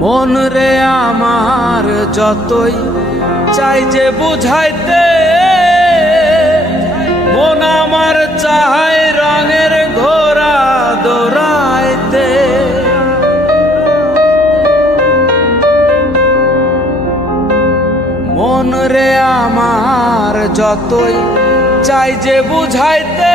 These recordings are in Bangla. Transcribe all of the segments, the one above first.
মন রে আমার যতই চাই যে বুঝাইতে, মন আমার চাহাই রঙের ঘোড়া দৌড়াইতে। মন রে আমার যতই চাই যে বুঝাইতে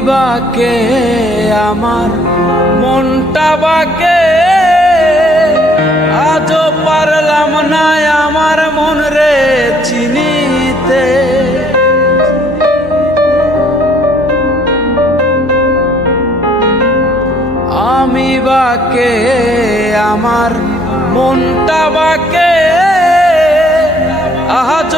বাকে, আমার মনটা বাকে। আজও পারলাম না আমার মন রে চিনিতে। আমি বাকে, আমার মনটা বাকে। আজও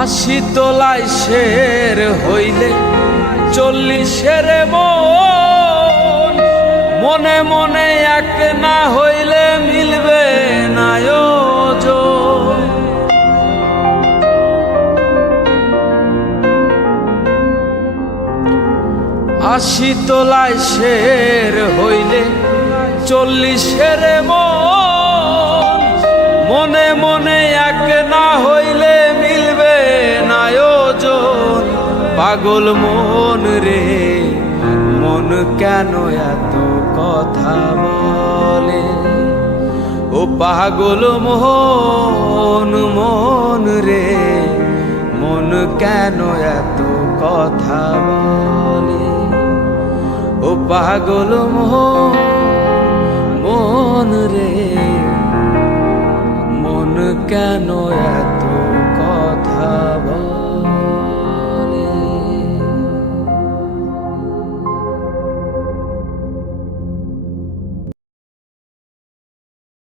আশি তোলায় শের হইলে চল্লিশের মন মনে এক না হইলে মিলবে না যোজন। আশি তোলায় শের হইলে চল্লিশের মন পাগল মন রে, মন কেন এত কথা বলে? ও পাগল মোহন মন রে, মন কেন এত কথা বলে? ও পাগল মোহন মন রে, মন কেন